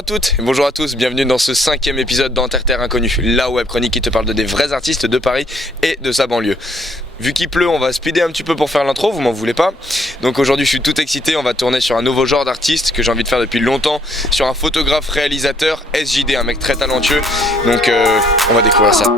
à toutes et bonjour à tous, bienvenue dans ce 5e épisode d'Interterre Inconnu, la web chronique qui te parle de des vrais artistes de Paris et de sa banlieue. Vu qu'il pleut, on va speeder un petit peu pour faire l'intro, vous m'en voulez pas. Donc aujourd'hui je suis tout excité, on va tourner sur un nouveau genre d'artiste que j'ai envie de faire depuis longtemps, sur un photographe réalisateur, SJD, un mec très talentueux. Donc on va découvrir ça.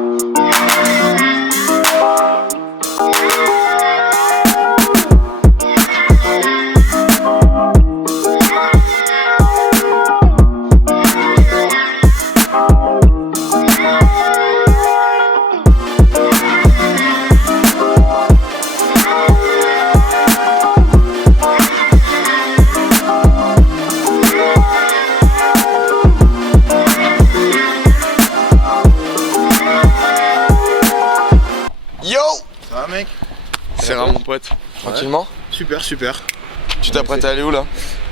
Yo! Ça va mec? C'est rare mon pote. Tranquillement? Super, super. Tu t'apprêtes à aller où là?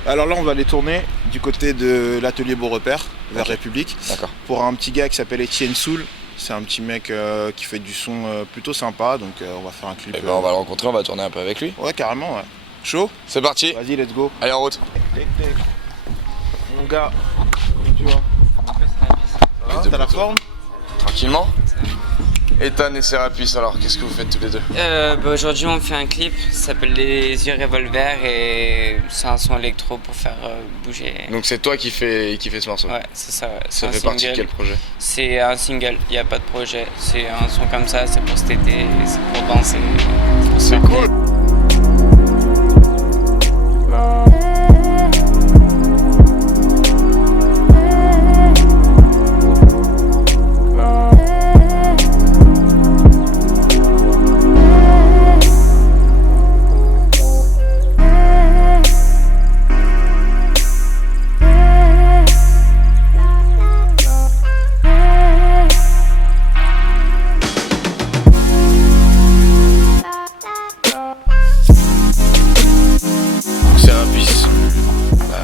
Alors là on va aller tourner du côté de l'atelier Beau Repère, vers République. D'accord. Pour un petit gars qui s'appelle Etienne Soul. C'est un petit mec qui fait du son plutôt sympa, donc on va faire un clip. Et ben on va le rencontrer, on va tourner un peu avec lui. Ouais carrément ouais. Chaud? C'est parti. Vas-y let's go. Allez en route. Mon gars, comment tu vas? Ça va, t'as la forme? Tranquillement. Ethan et Serapis, alors qu'est-ce que vous faites tous les deux? Aujourd'hui on fait un clip, ça s'appelle Les Yeux Revolver et c'est un son électro pour faire bouger. Donc c'est toi qui fais ce morceau? Ouais, c'est ça. Ouais. Ça fait partie de quel projet? C'est un single, il n'y a pas de projet. C'est un son comme ça, c'est pour cet été, c'est pour danser. C'est cool!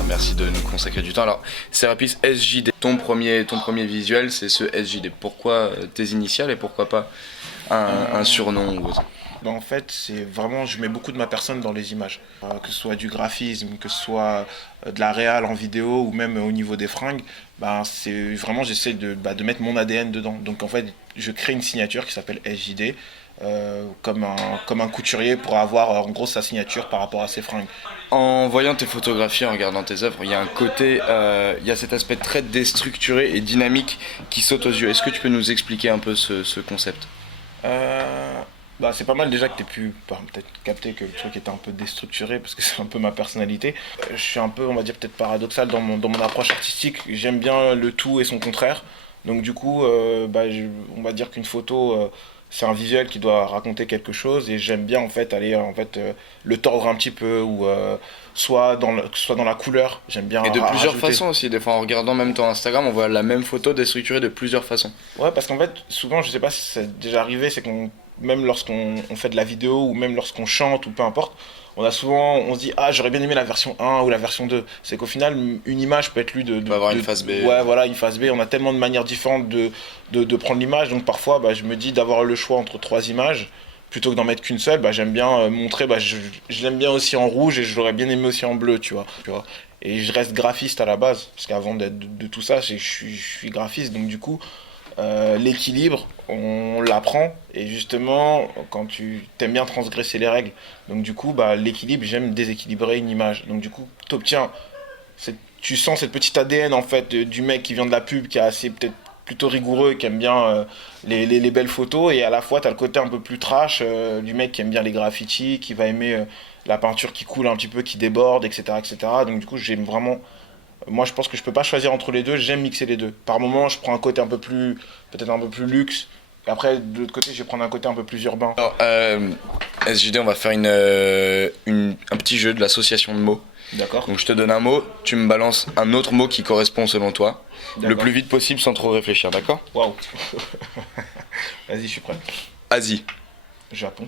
Merci de nous consacrer du temps. Alors, Serapis, SJD, ton premier visuel, c'est ce SJD. Pourquoi tes initiales et pourquoi pas un surnom ou autre? Bah en fait, c'est vraiment, je mets beaucoup de ma personne dans les images. Que ce soit du graphisme, que ce soit de la réal en vidéo ou même au niveau des fringues, bah c'est vraiment, j'essaie de mettre mon ADN dedans. Donc en fait, je crée une signature qui s'appelle SJD, comme un couturier pour avoir en gros sa signature par rapport à ses fringues. En voyant tes photographies, en regardant tes œuvres, il y a un côté, il y a cet aspect très déstructuré et dynamique qui saute aux yeux. Est-ce que tu peux nous expliquer un peu ce concept? Bah c'est pas mal déjà que tu aies pu peut-être capter que le truc était un peu déstructuré parce que c'est un peu ma personnalité. Je suis un peu, on va dire, peut-être paradoxal dans mon approche artistique. J'aime bien le tout et son contraire. Donc du coup, on va dire qu'une photo, c'est un visuel qui doit raconter quelque chose et j'aime bien en fait aller le tordre un petit peu ou soit dans la couleur. J'aime bien. Et de plusieurs rajouter. façons aussi. Des fois, en regardant même ton Instagram, on voit la même photo déstructurée de plusieurs façons. Ouais, parce qu'en fait, souvent, je sais pas si c'est déjà arrivé, c'est qu'on même lorsqu'on fait de la vidéo ou même lorsqu'on chante ou peu importe, on se dit ah j'aurais bien aimé la version 1 ou la version 2. C'est qu'au final une image peut être lue de avoir une face B. Ouais voilà, une face B, on a tellement de manières différentes de prendre l'image, donc parfois je me dis d'avoir le choix entre 3 images plutôt que d'en mettre qu'une seule, j'aime bien montrer, je l'aime bien aussi en rouge et je l'aurais bien aimé aussi en bleu, tu vois. Et je reste graphiste à la base, parce qu'avant d'être de tout ça, je suis graphiste, donc du coup l'équilibre, on l'apprend et justement quand tu t'aimes bien transgresser les règles, donc du coup l'équilibre, j'aime déséquilibrer une image, donc du coup tu sens cette petite ADN en fait du mec qui vient de la pub, qui est assez peut-être plutôt rigoureux, qui aime bien les belles photos, et à la fois t'as le côté un peu plus trash du mec qui aime bien les graffitis, qui va aimer la peinture qui coule un petit peu, qui déborde, etc., etc. Donc du coup j'aime vraiment. Moi, je pense que je peux pas choisir entre les deux, j'aime mixer les deux. Par moment, je prends un côté peut-être un peu plus luxe. Et après, de l'autre côté, je vais prendre un côté un peu plus urbain. Alors, SJD, on va faire un petit jeu de l'association de mots. D'accord. Donc, je te donne un mot, tu me balances un autre mot qui correspond selon toi. Le plus vite possible sans trop réfléchir, d'accord? Waouh. Vas-y, je suis prêt. Asie. Japon.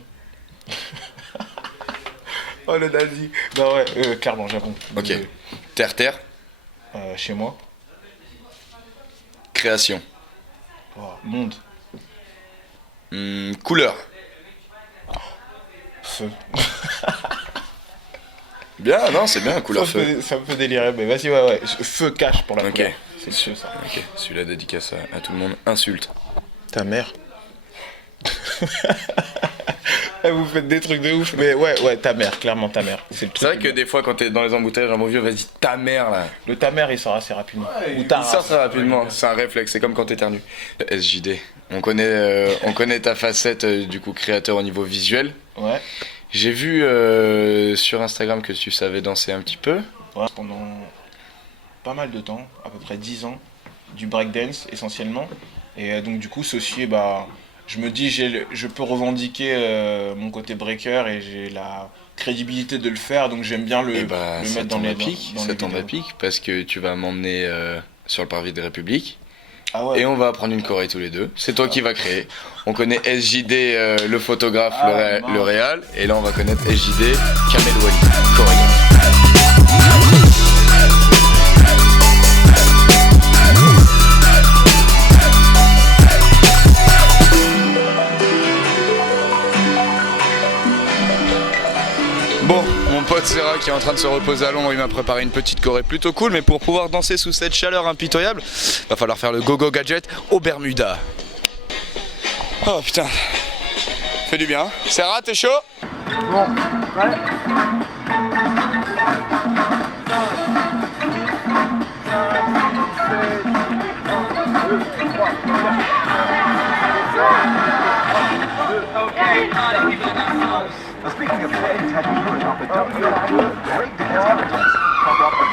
Oh, le nazi. Non, ouais, clairement, Japon. Ok. Terre. Chez moi. Création. Oh, monde. Couleur. Feu. Bien, non, c'est bien, couleur feu. Ça me fait délirer, mais vas-y, ouais. Feu cache pour la couleur. c'est sûr ça. Ok, celui-là dédicace à tout le monde. Insulte. Ta mère. Vous faites des trucs de ouf, mais ouais, ta mère, clairement ta mère. C'est vrai que des fois, quand t'es dans les embouteillages, mon vieux, vas-y, ta mère là. Le ta mère, il sort assez rapidement. Il sort très rapidement, c'est un réflexe, c'est comme quand t'éternues. SJD, on connaît ta facette du coup créateur au niveau visuel. Ouais. J'ai vu sur Instagram que tu savais danser un petit peu. Ouais, pendant pas mal de temps, à peu près 10 ans, du breakdance essentiellement. Et donc du coup, ceci, je me dis, je peux revendiquer mon côté breaker et j'ai la crédibilité de le faire, donc j'aime bien le mettre dans les pics. Ça tombe à pic parce que tu vas m'emmener sur le parvis de République. Ah ouais. Et on va apprendre une choré tous les deux. C'est toi qui vas créer. On connaît SJD, le photographe, le réal. Et là, on va connaître SJD, Kamel Wally, chorégraphe. Bon, mon pote Serra qui est en train de se reposer à l'ombre, il m'a préparé une petite choré plutôt cool, mais pour pouvoir danser sous cette chaleur impitoyable, va falloir faire le go-go gadget au Bermuda. Oh putain, fait du bien. Serra, t'es chaud? Bon, ouais. Speaking of planes, have you heard of the WRU breakdance contest? Come up the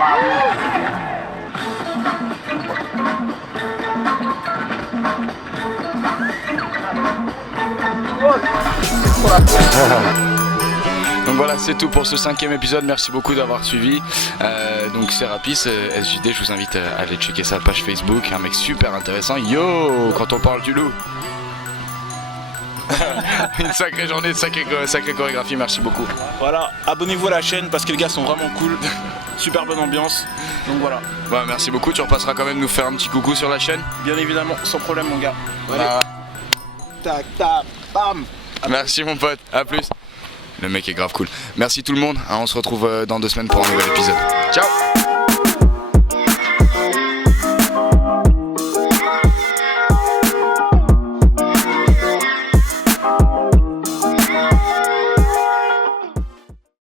Donc voilà, c'est tout pour ce 5e épisode, merci beaucoup d'avoir suivi. Donc c'est Rapis, SJD, je vous invite à aller checker sa page Facebook, un mec super intéressant. Yo, quand on parle du loup. Une sacrée journée, sacrée chorégraphie, merci beaucoup. Voilà, abonnez-vous à la chaîne parce que les gars sont vraiment cool. Super bonne ambiance, donc voilà. Ouais, merci beaucoup, tu repasseras quand même nous faire un petit coucou sur la chaîne. Bien évidemment, sans problème mon gars. Allez. Ah. Tac, tac, bam. Merci mon pote, à plus. Le mec est grave cool. Merci tout le monde, on se retrouve dans 2 semaines pour un nouvel épisode. Ciao.